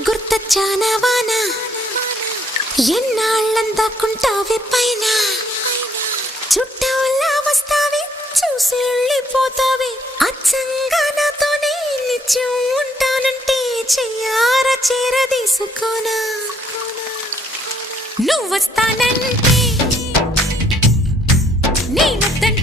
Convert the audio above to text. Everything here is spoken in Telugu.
గుర్తొచ్చానా వానా ఎన్నాళ్ళందాకుంటావే పైన చుట్టూలా వస్తావే చూసి వెళ్ళిపోతావే అచ్చంగా నాతోనే నిత్యం ఉంటానంటే చెయ్యారా చేరదీసుకోనా నువ్వు వస్తానంటే నేనొద్దంటే